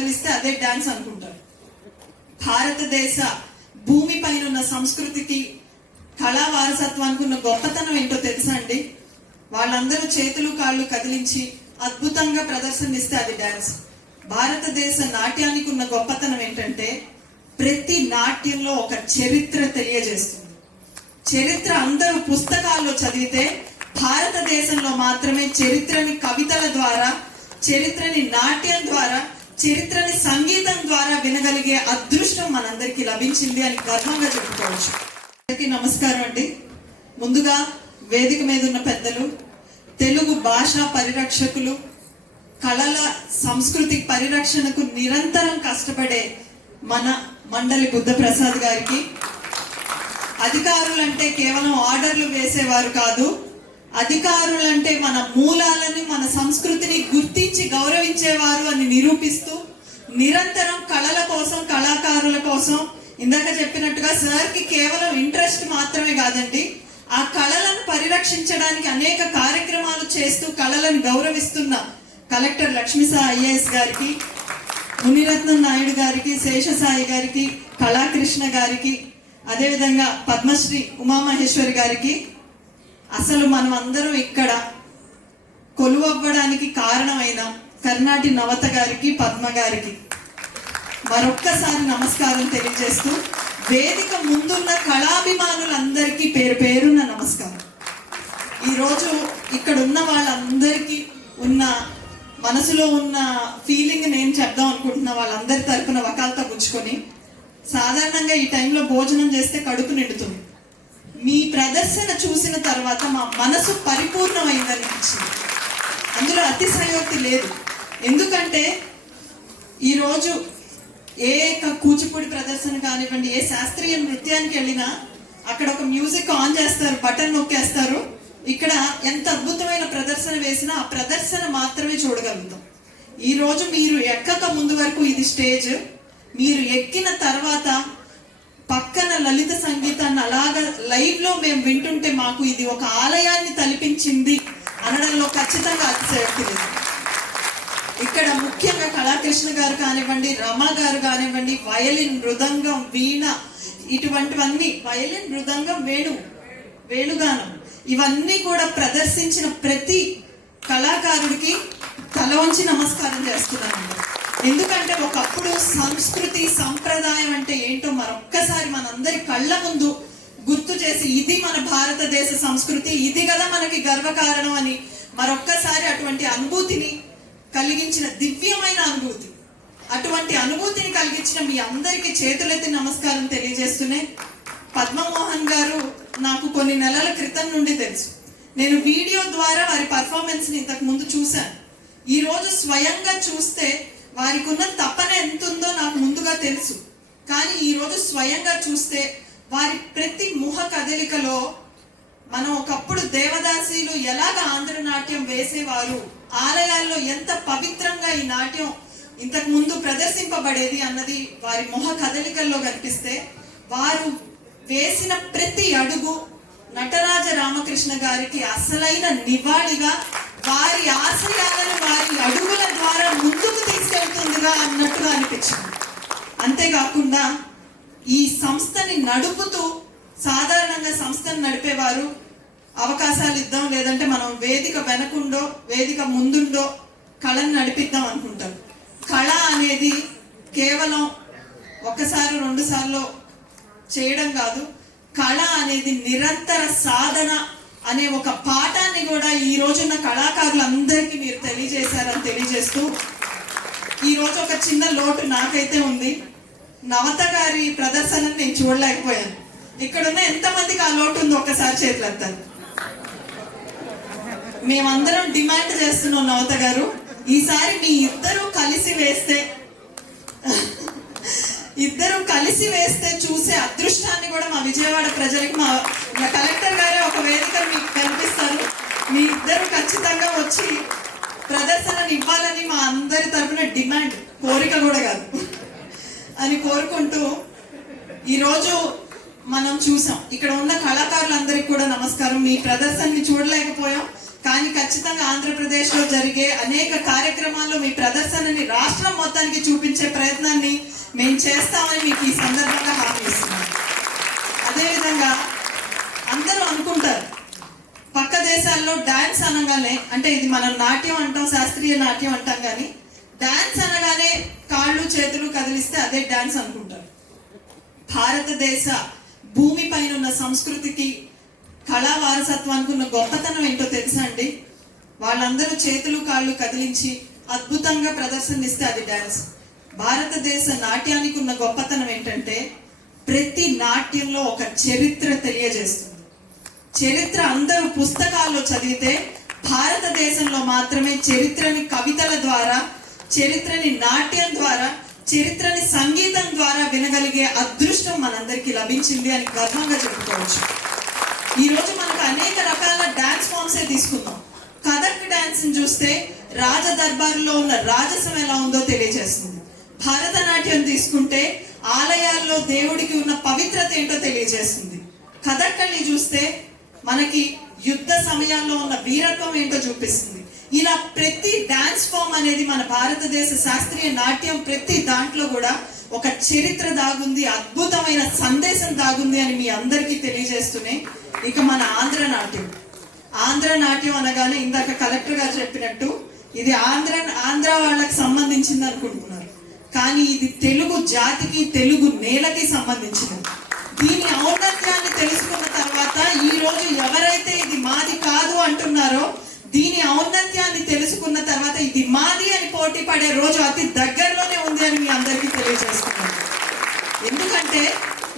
కదిలిస్తే అదే డాన్స్ అనుకుంటారు. భారతదేశ భూమి పైన ఉన్న సంస్కృతికి కళా వారసత్వానికి ఉన్న గొప్పతనం ఏంటో తెలుసా అండి? వాళ్ళందరూ చేతులు కాళ్ళు కదిలించి అద్భుతంగా ప్రదర్శనిస్తే అది డాన్స్. భారతదేశ నాట్యానికి ఉన్న గొప్పతనం ఏంటంటే ప్రతి నాట్యంలో ఒక చరిత్ర తెలియజేస్తుంది. చరిత్ర అందరూ పుస్తకాల్లో చదివితే భారతదేశంలో మాత్రమే చరిత్రని కవితల ద్వారా, చరిత్రని నాట్యం ద్వారా, చరిత్రని సంగీతం ద్వారా వినగలిగే అదృష్టం మనందరికీ లభించింది అని గర్వంగా చెప్పుకోవచ్చు. అందరికీ నమస్కారం అండి. ముందుగా వేదిక మీద ఉన్న పెద్దలు, తెలుగు భాషా పరిరక్షకులు, కళల సంస్కృతి పరిరక్షణకు నిరంతరం కష్టపడే మన మండలి బుద్ధప్రసాద్ గారికి, అధికారులంటే కేవలం ఆర్డర్లు వేసేవారు కాదు, అధికారులంటే మన మూలాలని, మన సంస్కృతిని గుర్తించి గౌరవించేవారు అని నిరూపిస్తూ నిరంతరం కళల కోసం, కళాకారుల కోసం, ఇందాక చెప్పినట్టుగా సార్కి కేవలం ఇంట్రెస్ట్ మాత్రమే కాదండి, ఆ కళలను పరిరక్షించడానికి అనేక కార్యక్రమాలు చేస్తూ కళలను గౌరవిస్తున్న కలెక్టర్ లక్ష్మీసా ఐఏఎస్ గారికి, మునిరత్నం నాయుడు గారికి, శేషసాయి గారికి, కళాకృష్ణ గారికి, అదేవిధంగా పద్మశ్రీ ఉమామహేశ్వరి గారికి, అసలు మనం అందరం ఇక్కడ కొలువవ్వడానికి కారణమైన కర్ణాటి నవత గారికి, పద్మ గారికి మరొక్కసారి నమస్కారం తెలియజేస్తూ, వేదిక ముందున్న కళాభిమానులందరికీ పేరు పేరున్న నమస్కారం. ఈరోజు ఇక్కడ ఉన్న వాళ్ళందరికీ ఉన్న మనసులో ఉన్న ఫీలింగ్ నేను చెప్దాం అనుకుంటున్నా. వాళ్ళందరి తరపున వకాల్తా పుచ్చుకొని, సాధారణంగా ఈ టైంలో భోజనం చేస్తే కడుపు నిండుతుంది. మీ ప్రదర్శన చూసిన తర్వాత మా మనసు పరిపూర్ణమైందని అనిపించింది. అందులో అతిశయోక్తి లేదు. ఎందుకంటే ఈరోజు ఏ కూచిపూడి ప్రదర్శన కానివ్వండి, ఏ శాస్త్రీయ నృత్యానికి వెళ్ళినా అక్కడ ఒక మ్యూజిక్ ఆన్ చేస్తారు, బటన్ నొక్కేస్తారు. ఇక్కడ ఎంత అద్భుతమైన ప్రదర్శన వేసినా ఆ ప్రదర్శన మాత్రమే చూడగలుగుతాం. ఈరోజు మీరు ఎక్కక ముందు వరకు ఇది స్టేజ్, మీరు ఎక్కిన తర్వాత పక్కన లలిత సంగీతాన్ని అలాగా లైవ్ లో మేము వింటుంటే మాకు ఇది ఒక ఆలయాన్ని తలపించింది అనడంలో ఖచ్చితంగా అతిశయోక్తి లేదు. ఇక్కడ ముఖ్యంగా కళాకృష్ణ గారు కానివ్వండి, రమ గారు కానివ్వండి, వయలిన్, మృదంగం, వీణ, ఇటువంటివన్నీ, వయలిన్, మృదంగం, వేణుగానం, ఇవన్నీ కూడా ప్రదర్శించిన ప్రతి కళాకారుడికి తల వంచి నమస్కారం చేస్తున్నానండి. ఎందుకంటే ఒకప్పుడు సంస్కృతి, సంప్రదాయం అంటే ఏంటో మరొక్కసారి మనందరి కళ్ళ ముందు గుర్తు చేసి, ఇది మన భారతదేశ సంస్కృతి, ఇది కదా మనకి గర్వకారణం అని మరొక్కసారి అటువంటి అనుభూతిని కలిగించిన దివ్యమైన అనుభూతి, అటువంటి అనుభూతిని కలిగించిన మీ అందరికీ చేతులెత్తి నమస్కారం తెలియజేస్తూనే, పద్మమోహన్ గారు నాకు కొన్ని నెలల క్రితం నుండి తెలుసు. నేను వీడియో ద్వారా వారి పర్ఫార్మెన్స్ ని ఇంతకు ముందు చూశాను. ఈ రోజు స్వయంగా చూస్తే వారికి ఉన్న తపన ఎంత ఉందో నాకు ముందుగా తెలుసు. కానీ ఈ రోజు స్వయంగా చూస్తే వారి ప్రతి ముఖ కదలికలో, మనం ఒకప్పుడు దేవదాసీలు ఎలాగ ఆంధ్ర నాట్యం వేసేవారు, ఆలయాల్లో ఎంత పవిత్రంగా ఈ నాట్యం ఇంతకు ముందు ప్రదర్శింపబడేది అన్నది వారి ముఖ కదలికల్లో కనిపిస్తే, వారు వేసిన ప్రతి అడుగు నటరాజ రామకృష్ణ గారికి అసలైన నివాళిగా, వారి ఆశయాలను వారి అడుగుల ద్వారా ముందుకు తీసుకెళ్తుందిగా అన్నట్టుగా అనిపించింది. అంతేకాకుండా ఈ సంస్థని నడుపుతూ, సాధారణంగా సంస్థను నడిపేవారు అవకాశాలు ఇద్దాం, లేదంటే మనం వేదిక వెనకుండో వేదిక ముందుండో కళను నడిపిద్దాం అనుకుంటారు. కళ అనేది కేవలం ఒకసారి రెండు సార్లు చేయడం కాదు. కళ అనేది నిరంతర సాధన అనే ఒక పాఠాన్ని కూడా ఈ రోజున్న కళాకారులందరికీ మీరు తెలియజేశారని తెలియజేస్తూ, ఈ రోజు ఒక చిన్న లోటు నాకైతే ఉంది. నవత గారి ప్రదర్శనని నేను చూడలేకపోయాను. ఇక్కడున్న ఎంతమందికి ఆ లోటు ఉందో ఒక్కసారి చేతులెత్తారు. మేమందరం డిమాండ్ చేస్తున్నాం, నవత గారు ఈసారి మీ ఇద్దరు కలిసి వేస్తే చూసే అదృష్టాన్ని కూడా మా విజయవాడ ప్రజలకు మా కలెక్టర్ గారే ఒక వేదిక మీకు కనిపిస్తారు. మీ ఇద్దరు ఖచ్చితంగా వచ్చి ప్రదర్శనని ఇవ్వాలని మా అందరి తరఫున డిమాండ్, కోరిక కూడా కాదు అని కోరుకుంటూ, ఈరోజు మనం చూసాం ఇక్కడ ఉన్న కళాకారులందరికీ కూడా నమస్కారం. మీ ప్రదర్శనని చూడలేకపోయాం, కానీ ఖచ్చితంగా ఆంధ్రప్రదేశ్లో జరిగే అనేక కార్యక్రమాల్లో మీ ప్రదర్శనని రాష్ట్రం మొత్తానికి చూపించే ప్రయత్నాన్ని మేము చేస్తామని మీకు ఈ సందర్భంగా హామీ ఇస్తున్నాం. అదేవిధంగా అందరూ అనుకుంటారు పక్క దేశాల్లో డాన్స్ అనగానే, అంటే ఇది మనం నాట్యం అంటాం, శాస్త్రీయ నాట్యం అంటాం, కానీ డాన్స్ అనగానే కాళ్ళు చేతులు కదిలిస్తే అదే డాన్స్ అనుకుంటారు. భారతదేశ భూమి పైన ఉన్న సంస్కృతికి, కళా వారసత్వానికి ఉన్న గొప్పతనం ఏంటో తెలుసా అండి? వాళ్ళందరూ చేతులు కాళ్ళు కదిలించి అద్భుతంగా ప్రదర్శనిస్తే అది డాన్స్. భారతదేశ నాట్యానికి ఉన్న గొప్పతనం ఏంటంటే ప్రతి నాట్యంలో ఒక చరిత్ర తెలియజేస్తుంది. చరిత్ర అందరూ పుస్తకాల్లో చదివితే భారతదేశంలో మాత్రమే చరిత్రని కవితల ద్వారా, చరిత్రని నాట్యం ద్వారా, చరిత్రని సంగీతం ద్వారా వినగలిగే అదృష్టం మనందరికీ లభించింది అని గర్వంగా చెప్పుకోవచ్చు. ఈరోజు మనకు అనేక రకాల డాన్స్ ఫామ్సే తీసుకుందాం. కథక్ డాన్స్ చూస్తే రాజ దర్బారులో ఉన్న రాజసం ఎలా ఉందో తెలియజేస్తుంది. భరతనాట్యం తీసుకుంటే ఆలయాల్లో దేవుడికి ఉన్న పవిత్రత ఏంటో తెలియజేస్తుంది. కథక్కళి చూస్తే మనకి యుద్ధ సమయాల్లో ఉన్న వీరత్వం ఏంటో చూపిస్తుంది. ఇలా ప్రతి డాన్స్ ఫామ్ అనేది మన భారతదేశ శాస్త్రీయ నాట్యం ప్రతి దాంట్లో కూడా ఒక చరిత్ర దాగుంది, అద్భుతమైన సందేశం దాగుంది అని మీ అందరికీ తెలియజేస్తూనే ఇక మన ఆంధ్ర నాట్యం అనగానే ఇందాక కలెక్టర్ గారు చెప్పినట్టు ఇది ఆంధ్ర వాళ్ళకి సంబంధించింది అనుకుంటున్నారు, కానీ ఇది తెలుగు జాతికి, తెలుగు నేలకి సంబంధించినది. దీని ఔన్నత్యాన్ని తెలుసుకున్న తర్వాత ఈ రోజు ఎవరైతే ఇది మాది కాదు అంటున్నారో, దీని ఔన్నత్యాన్ని తెలుసుకున్న తర్వాత ఇది మాది అని పోటీ పడే రోజు అతి దగ్గరలోనే ఉంది అని మీ అందరికీ తెలియజేస్తున్నాను. ఎందుకంటే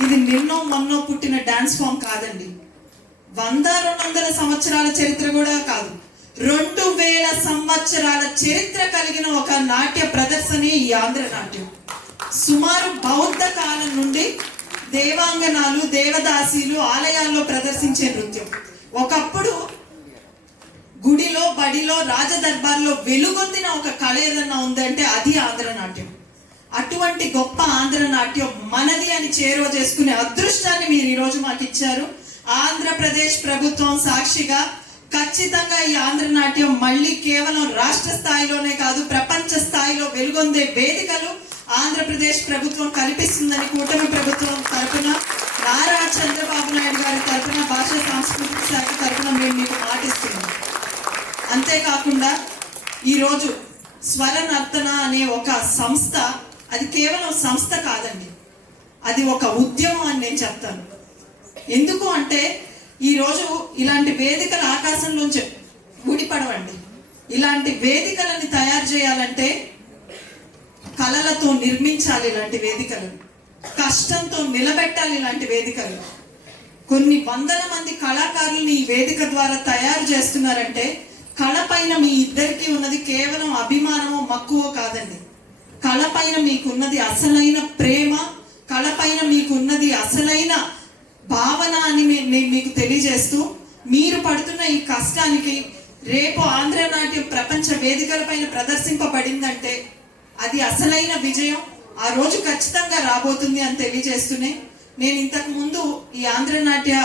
ఇది నిన్నో మొన్నో పుట్టిన డాన్స్ ఫామ్ కాదండి. 100-200 సంవత్సరాల చరిత్ర కూడా కాదు, 2000 సంవత్సరాల చరిత్ర కలిగిన ఒక నాట్య ప్రదర్శన ఈ ఆంధ్ర నాట్యం. సుమారు బౌద్ధ కాలం నుండి దేవాంగనాలు, దేవదాసీలు ఆలయాల్లో ప్రదర్శించే నృత్యం. ఒకప్పుడు గుడిలో, బడిలో, రాజదర్బార్లో వెలుగొందిన ఒక కళ ఏదన్నా ఉందంటే అది ఆంధ్ర నాట్యం. అటువంటి గొప్ప ఆంధ్ర నాట్యం మనది అని చేరువ చేసుకునే అదృష్టాన్ని మీరు ఈరోజు మాకు ఇచ్చారు. ఆంధ్రప్రదేశ్ ప్రభుత్వం సాక్షిగా ఖచ్చితంగా ఈ ఆంధ్ర నాట్యం మళ్ళీ కేవలం రాష్ట్ర స్థాయిలోనే కాదు, ప్రపంచ స్థాయిలో వెలుగొందే వేదికలు ఆంధ్రప్రదేశ్ ప్రభుత్వం కల్పిస్తుందని కూటమి ప్రభుత్వం తరఫున, నారా చంద్రబాబు నాయుడు గారి తరఫున, భాషా సాంస్కృతిక శాఖ తరఫున మేము మీకు మాటిస్తున్నాం. అంతేకాకుండా ఈరోజు స్వర నర్తన అనే ఒక సంస్థ, అది కేవలం సంస్థ కాదండి, అది ఒక ఉద్యమం అని నేను చెప్తాను. ఎందుకు అంటే ఈరోజు ఇలాంటి వేదికలు ఆకాశంలోంచి ఊడిపడవండి. ఇలాంటి వేదికలని తయారు చేయాలంటే కళలతో నిర్మించాలి, ఇలాంటి వేదికలు కష్టంతో నిలబెట్టాలి. ఇలాంటి వేదికలు కొన్ని వందల మంది కళాకారుల్ని ఈ వేదిక ద్వారా తయారు చేస్తున్నారంటే కళ పైన మీ ఇద్దరికి ఉన్నది కేవలం అభిమానమో మక్కువో కాదండి. కళ పైన మీకున్నది అసలైన ప్రేమ, కళ పైన మీకున్నది అసలైన భావన అని నేను మీకు తెలియజేస్తూ, మీరు పడుతున్న ఈ కష్టానికి రేపు ఆంధ్ర నాట్యం ప్రపంచ వేదికల పైన ప్రదర్శింపబడిందంటే అది అసలైన విజయం ఆ రోజు ఖచ్చితంగా రాబోతుంది అని తెలియజేస్తూనే, నేను ఇంతకు ముందు ఈ ఆంధ్ర నాట్య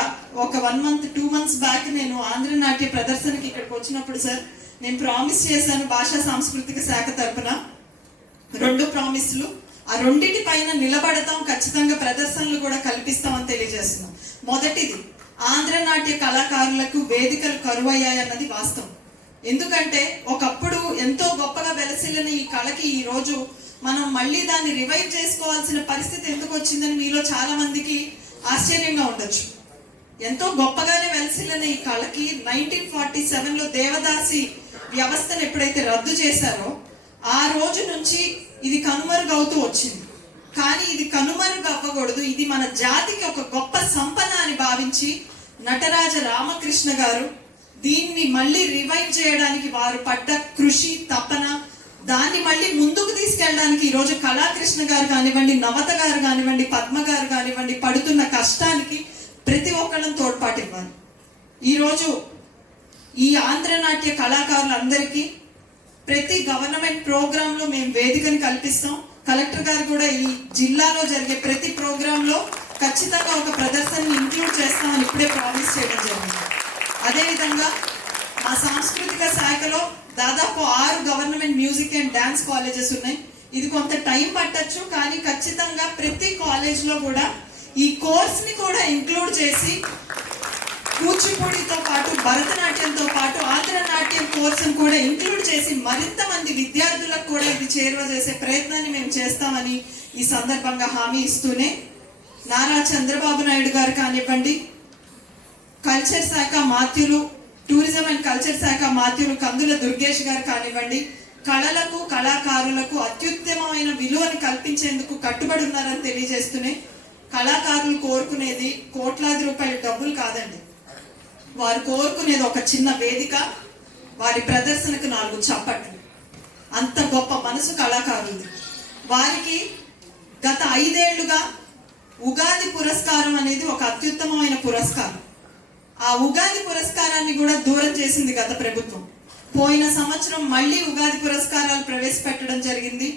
ఒక 1 month 2 months బ్యాక్ నేను ఆంధ్ర నాట్య ప్రదర్శనకి ఇక్కడికి వచ్చినప్పుడు సార్ నేను ప్రామిస్ చేశాను భాషా సాంస్కృతిక శాఖ తరఫున 2 ప్రామిస్లు. ఆ రెండింటి పైన నిలబడతాం, ఖచ్చితంగా ప్రదర్శనలు కూడా కల్పిస్తామని తెలియజేస్తున్నాం. మొదటిది, ఆంధ్ర నాట్య కళాకారులకు వేదికలు కరువయ్యాయన్నది వాస్తవం. ఎందుకంటే ఒకప్పుడు ఎంతో గొప్పగా వెలసిల్లిన ఈ కళకి ఈ రోజు మనం మళ్ళీ దాన్ని రివైవ్ చేసుకోవాల్సిన పరిస్థితి ఎందుకు వచ్చిందని మీలో చాలా మందికి ఆశ్చర్యంగా ఉండొచ్చు. ఎంతో గొప్పగానే వెలసిల్లిన ఈ కళకి 1947లో దేవదాసి వ్యవస్థను ఎప్పుడైతే రద్దు చేశారో ఆ రోజు నుంచి ఇది కనుమరుగవుతూ వచ్చింది. కానీ ఇది కనుమరుగు అవ్వకూడదు, ఇది మన జాతికి ఒక గొప్ప సంపద అని భావించి నటరాజ రామకృష్ణ గారు దీన్ని మళ్ళీ రివైవ్ చేయడానికి వారు పడ్డ కృషి, తపన, దాన్ని మళ్ళీ ముందుకు తీసుకెళ్ళడానికి ఈరోజు కళాకృష్ణ గారు కానివ్వండి, నవత గారు కానివ్వండి, పద్మ గారు కానివ్వండి పడుతున్న కష్టానికి ప్రతి ఒక్కళ్ళం తోడ్పాటు ఇవ్వాలి. ఈరోజు ఈ ఆంధ్ర నాట్య కళాకారులందరికీ ప్రతి గవర్నమెంట్ ప్రోగ్రాంలో మేము వేదికను కల్పిస్తాం. కలెక్టర్ గారు కూడా ఈ జిల్లాలో జరిగే ప్రతి ప్రోగ్రాంలో ఖచ్చితంగా ఒక ప్రదర్శనని ఇంక్లూడ్ చేస్తామని ఇప్పుడే ప్రామిస్ చేయడం జరిగింది. అదేవిధంగా మా సాంస్కృతిక శాఖలో దాదాపు 6 government music and dance colleges ఉన్నాయి. ఇది కొంత టైం పట్టొచ్చు, కానీ ఖచ్చితంగా ప్రతి కాలేజ్లో కూడా ఈ కోర్స్ని కూడా ఇంక్లూడ్ చేసి కూచిపూడితో పాటు భరతనాట్యంతో పాటు ఆంధ్రనాట్యం కోర్సును కూడా ఇంక్లూడ్ చేసి మరింత మంది విద్యార్థులకు కూడా ఇది చేరువ చేసే ప్రయత్నాన్ని మేము చేస్తామని ఈ సందర్భంగా హామీ ఇస్తూనే, నారా చంద్రబాబు నాయుడు గారు కానివ్వండి, కల్చర్ శాఖ మాత్యులు, టూరిజం అండ్ కల్చర్ శాఖ మాత్యులు కందుల దుర్గేష్ గారు కానివ్వండి, కళలకు కళాకారులకు అత్యుత్తమమైన విలువను కల్పించేందుకు కట్టుబడి ఉన్నారని తెలియజేస్తూనే, కళాకారులు కోరుకునేది కోట్లాది రూపాయల డబ్బులు కాదండి. వారు కోరుకునేది ఒక చిన్న వేదిక, వారి ప్రదర్శనకు 4 చప్పట్లు. అంత గొప్ప మనసు కళాకారులది. వారికి గత 5 ఏళ్లుగా ఉగాది పురస్కారం అనేది ఒక అత్యుత్తమమైన పురస్కారం. ఆ ఉగాది పురస్కారాన్ని కూడా దూరం చేసింది గత ప్రభుత్వం. పోయిన సంవత్సరం మళ్ళీ ఉగాది పురస్కారాలు ప్రవేశపెట్టడం జరిగింది.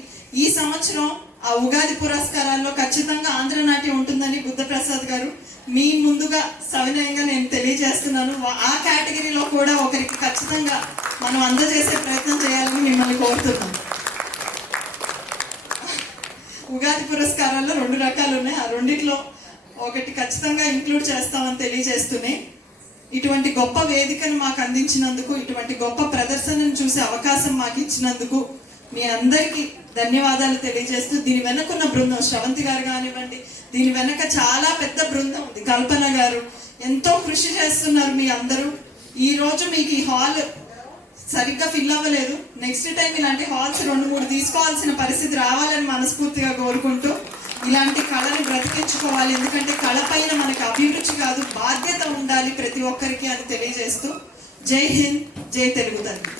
ఈ సంవత్సరం ఆ ఉగాది పురస్కారాల్లో ఖచ్చితంగా ఆంధ్రనాట్యం ఉంటుందని బుద్ధప్రసాద్ గారు మీ ముందుగా సవినయంగా నేను తెలియజేస్తున్నాను. ఆ కేటగిరీలో కూడా ఒకరికి ఖచ్చితంగా మనం అందజేసే ప్రయత్నం చేయాలని మిమ్మల్ని కోరుతున్నాను. ఉగాది పురస్కారాల్లో 2 రకాలు ఉన్నాయి. ఆ రెండిట్లో ఒకటి ఖచ్చితంగా ఇంక్లూడ్ చేస్తామని తెలియజేస్తూనే, ఇటువంటి గొప్ప వేదికను మాకు అందించినందుకు, ఇటువంటి గొప్ప ప్రదర్శనను చూసే అవకాశం మాకు ఇచ్చినందుకు మీ అందరికీ ధన్యవాదాలు తెలియజేస్తూ, దీని వెనకున్న బృందం శ్రవంతి గారు కానివ్వండి, దీని వెనక చాలా పెద్ద బృందం ఉంది. కల్పన గారు ఎంతో కృషి చేస్తున్నారు. మీ అందరూ ఈ రోజు మీకు ఈ హాల్ సరిగ్గా ఫిల్ అవ్వలేదు. నెక్స్ట్ టైం ఇలాంటి హాల్స్ 2-3 తీసుకోవాల్సిన పరిస్థితి రావాలని మనస్ఫూర్తిగా కోరుకుంటూ, ఇలాంటి కళని బ్రతికించుకోవాలి. ఎందుకంటే కళ పైన మనకు అభిరుచి కాదు, బాధ్యత ఉండాలి ప్రతి ఒక్కరికి అని తెలియజేస్తూ, జై హింద్, జై తెలుగు తల్లి.